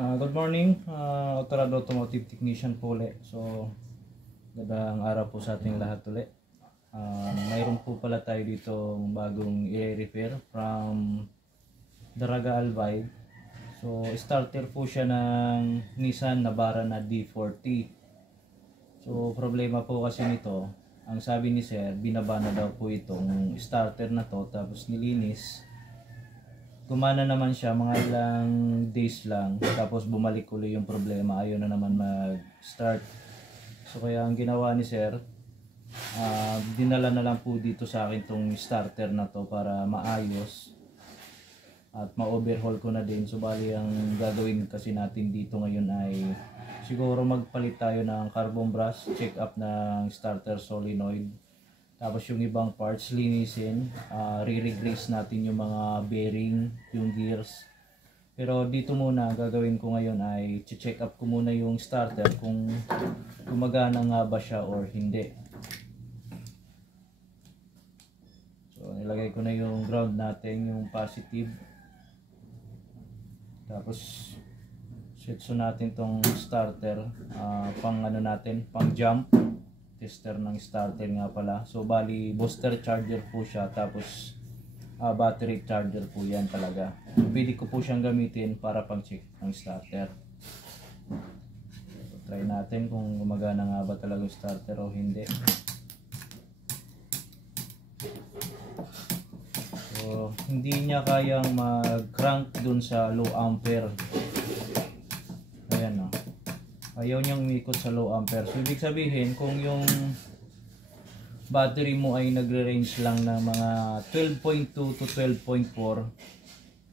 Good morning, Autorado Automotive Technician po ulit. So, gandang araw po sa ating lahat ulit. Mayroon po pala tayo dito bagong i-repair from Daraga Albay. So, starter po siya ng Nissan Navara na D40. So, problema po kasi nito, ang sabi ni Sir, binaba na daw po itong starter na to, tapos nilinis. Gumana naman siya mga ilang days lang, tapos bumalik ulit yung problema, ayaw na naman mag-start. So kaya ang ginawa ni Sir, dinala na lang po dito sa akin tong starter na to para maayos at ma-overhaul ko na din. So bali ang gagawin kasi natin dito ngayon ay siguro magpalit tayo ng carbon brush, check up ng starter solenoid. Tapos yung ibang parts linisin, re-reglaze natin yung mga bearing, yung gears. Pero dito muna, gagawin ko ngayon ay check up ko muna yung starter kung gumagana nga ba siya or hindi. So nilagay ko na yung ground natin, yung positive. Tapos setso natin tong starter, pang ano natin, pang jump. Tester ng starter nga pala. So bali booster charger po siya, tapos battery charger po yan talaga. Pwede ko po siyang gamitin para pang check ng starter. So, try natin kung gumagana nga ba talaga yung starter o hindi. So hindi niya kayang mag-crank dun sa low ampere. Ayan o. Ayaw niyang umikot sa low ampere. So ibig sabihin, kung yung battery mo ay nagre-range lang ng mga 12.2 to 12.4,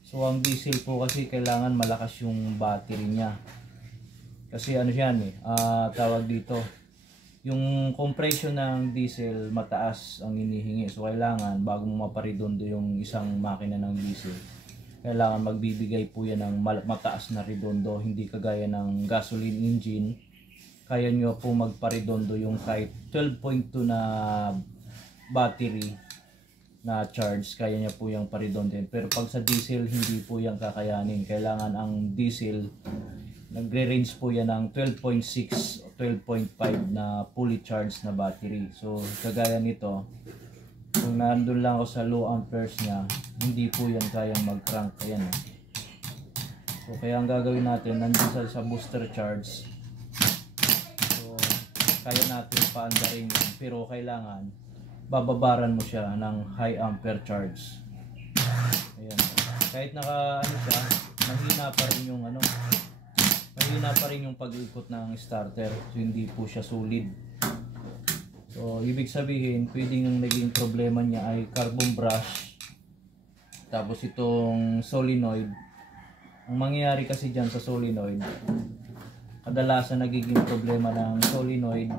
so ang diesel po kasi kailangan malakas yung battery niya. Kasi ano yan tawag dito, yung compression ng diesel mataas ang hinihingi. So kailangan bago mo maparidondo yung isang makina ng diesel, kailangan magbibigay po yan ng mataas na redondo. Hindi kagaya ng gasoline engine, kaya nyo po magparidondo yung kahit 12.2 na battery na charge, kaya nyo po yung paridondo. Pero pag sa diesel, hindi po yan kakayanin. Kailangan ang diesel, nagre-range po yan ng 12.6 o 12.5 na fully charged na battery. So kagaya nito, kung nandun lang ako sa low amperes niya, hindi po yan kayang mag-crank. Ayan. So kaya ang gagawin natin, nandun sa booster charge. So kaya natin paandarin yan, pero kailangan bababaran mo siya ng high ampere charge. Ayan. Kahit naka ano siya, mahina pa rin yung mahina pa rin yung pag-ikot ng starter. So hindi po siya solid. So, ibig sabihin, pwedeng yung naging problema niya ay carbon brush, tapos itong solenoid. Ang mangyayari kasi dyan sa solenoid, kadalasan nagiging problema ng solenoid,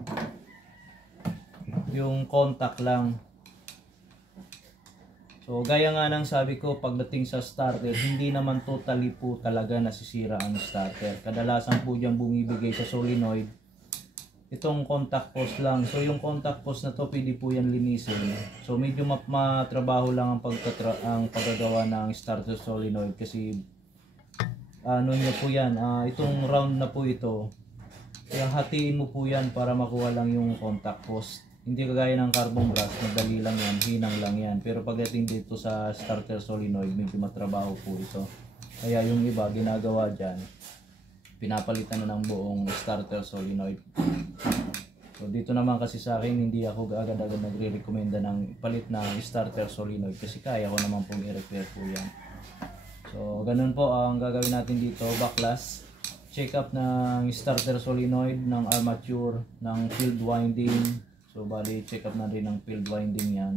yung contact lang. So, gaya nga ng sabi ko, pagdating sa starter, hindi naman totally po talaga nasisira ang starter. Kadalasan po dyan bumibigay sa solenoid itong contact post lang. So yung contact post na to, pwede po yan linisin. So medyo matrabaho lang ang paggagawa ng starter solenoid, kasi ano nyo po yan, itong round na po ito, kaya hatiin mo po yan para makuha lang yung contact post. Hindi kagaya ng carbon brush, madali lang yan, hinang lang yan. Pero pagdating dito sa starter solenoid, medyo matrabaho po ito. Kaya yung iba ginagawa dyan, pinapalitan na ng buong starter solenoid. So dito naman kasi sa akin, hindi ako agad-agad nagre-recommenda ng palit ng starter solenoid, kasi kaya ko naman pong i-repair po yan. So ganun po ang gagawin natin dito. Backlash, check up ng starter solenoid, ng armature, ng field winding. So bali check up na rin ng field winding yan,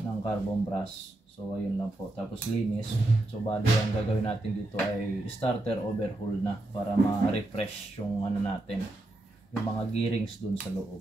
ng carbon brush. So ayun lang po, tapos linis. So bali ang gagawin natin dito ay starter overhaul na, para ma-refresh yung natin, yung mga gearings dun sa loob.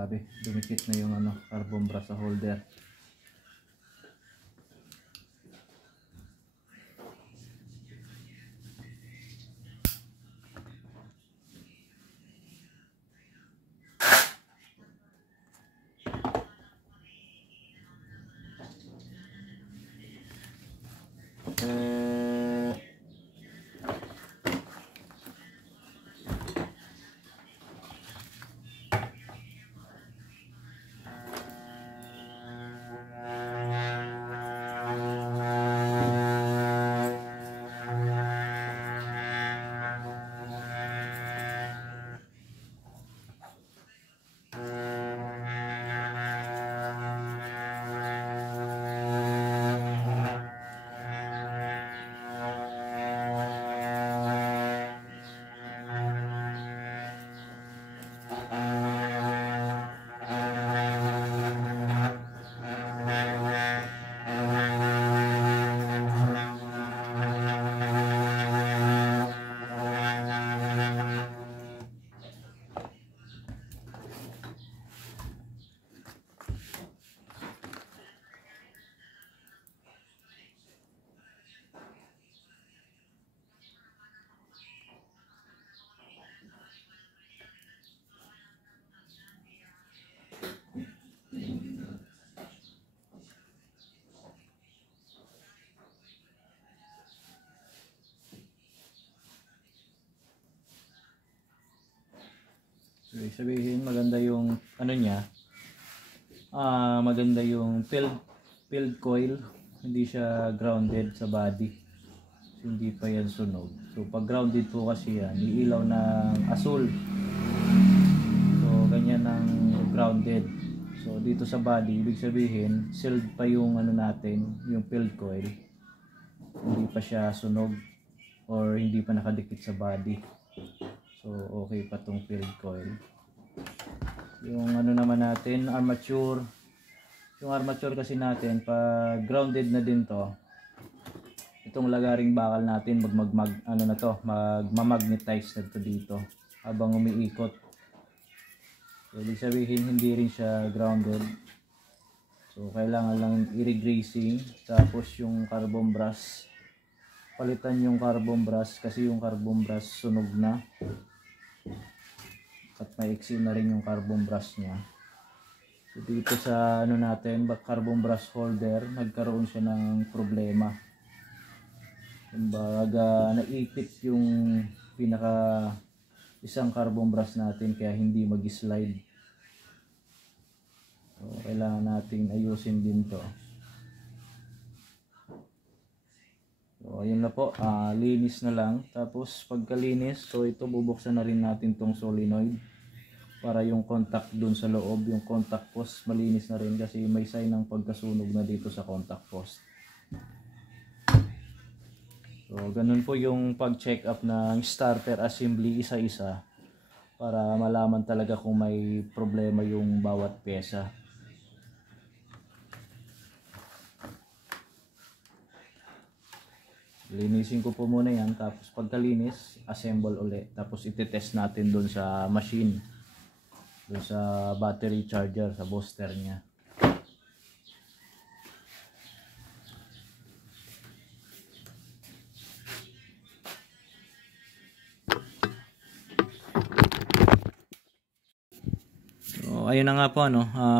Grabe, dumikit na yung ano, carbon brush sa holder. So, sabihin maganda yung ano niya, maganda yung filled coil, hindi siya grounded sa body, so, hindi pa yan sunog. So pag grounded po kasi yan, iilaw ng asul, so ganyan ang grounded. So dito sa body, ibig sabihin sealed pa yung ano natin, yung filled coil, hindi pa siya sunog or hindi pa nakadikit sa body. So okay pa tong filled coil. Yung ano naman natin, armature. Yung armature kasi natin, pag grounded na din to, itong lagaring bakal natin magmamagnetize na to dito habang umiikot. So ibig sabihin hindi rin siya grounded. So kailangan lang i-regreasing, tapos yung carbon brush, palitan yung carbon brush kasi yung carbon brush sunog na at maiksi na rin yung carbon brush nya. So dito sa ano natin, carbon brush holder, nagkaroon siya ng problema. Kumbaga naipit yung pinaka isang carbon brush natin kaya hindi mag-slide. So kailangan natin ayusin din to. So ayun na po, linis na lang. Tapos pagkalinis, so ito bubuksan na rin natin tong solenoid para yung contact dun sa loob, yung contact post malinis na rin kasi may sign ng pagkasunog na dito sa contact post. So ganun po yung pag-check up ng starter assembly isa-isa para malaman talaga kung may problema yung bawat pyesa. Linisin ko po muna yan, tapos pagkalinis, assemble ulit. Tapos iti-test natin doon sa machine, doon sa battery charger, sa booster niya. So ayun na nga po,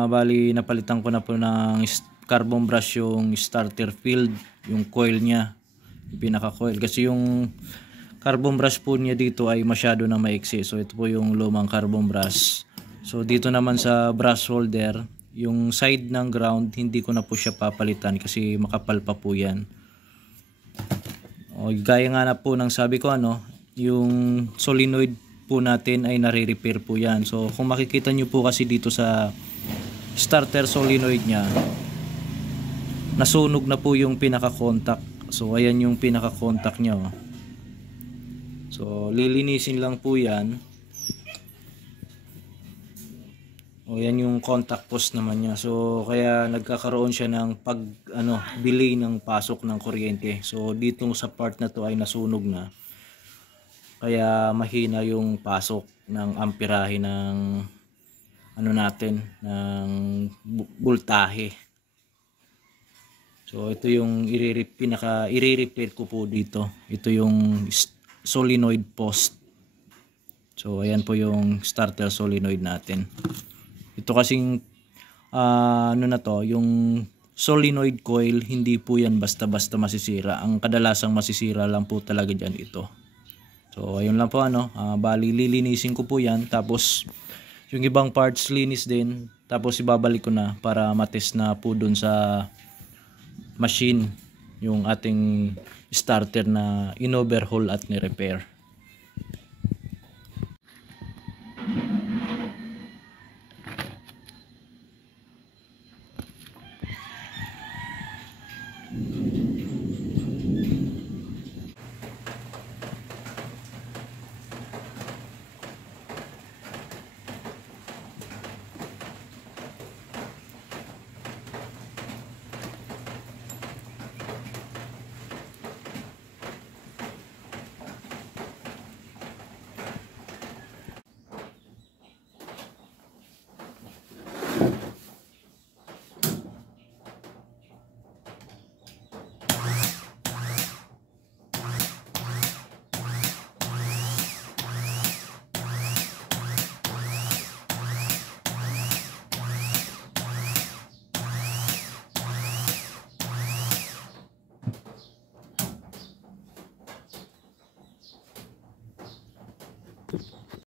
bali napalitan ko na po ng carbon brush yung starter field, yung coil niya, pinaka coil, kasi yung carbon brush po niya dito ay masyado na maiksi. So ito po yung lumang carbon brush. So dito naman sa brush holder, yung side ng ground hindi ko na po siya papalitan kasi makapal pa po yan. O, gaya nga na po ng sabi ko, yung solenoid po natin ay nare-repair po yan. So kung makikita nyo po kasi dito sa starter solenoid nya, nasunog na po yung pinaka contact. So ayan yung pinaka contact nya. So lilinisin lang po yan. O yan yung contact post naman niya. So kaya nagkakaroon siya ng delay ng pasok ng kuryente. So dito sa part na to ay nasunog na. Kaya mahina yung pasok ng amperahe ng ano natin ng voltahe. So ito yung i-repair ko po dito. Ito yung solenoid post. So ayan po yung starter solenoid natin. Ito kasing ano na to, yung solenoid coil, hindi po yan basta-basta masisira. Ang kadalasang masisira lang po talaga dyan ito. So ayun lang po bali lilinisin ko po yan, tapos yung ibang parts linis din, tapos ibabalik ko na para matest na po dun sa machine yung ating starter na in-overhaul at ni-repair.